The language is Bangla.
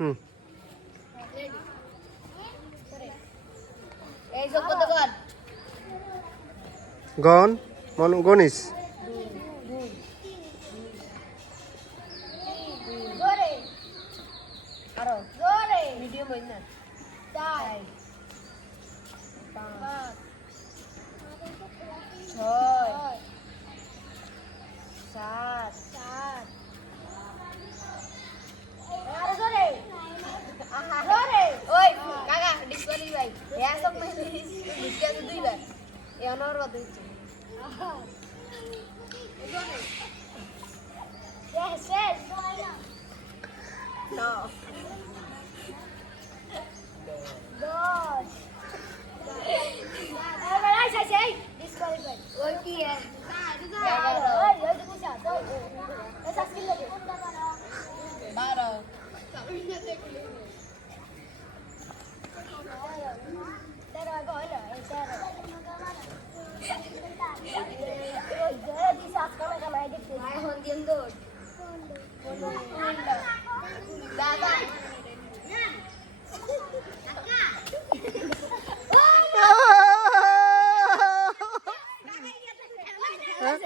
হুম। গন? মন পাঁচ ছয় সাত ভাই হ্যাঁ সব মেলে ডিসকোয়ালি দুইবার এ অনর কত হচ্ছে Yes, yes. No. হ্যাঁ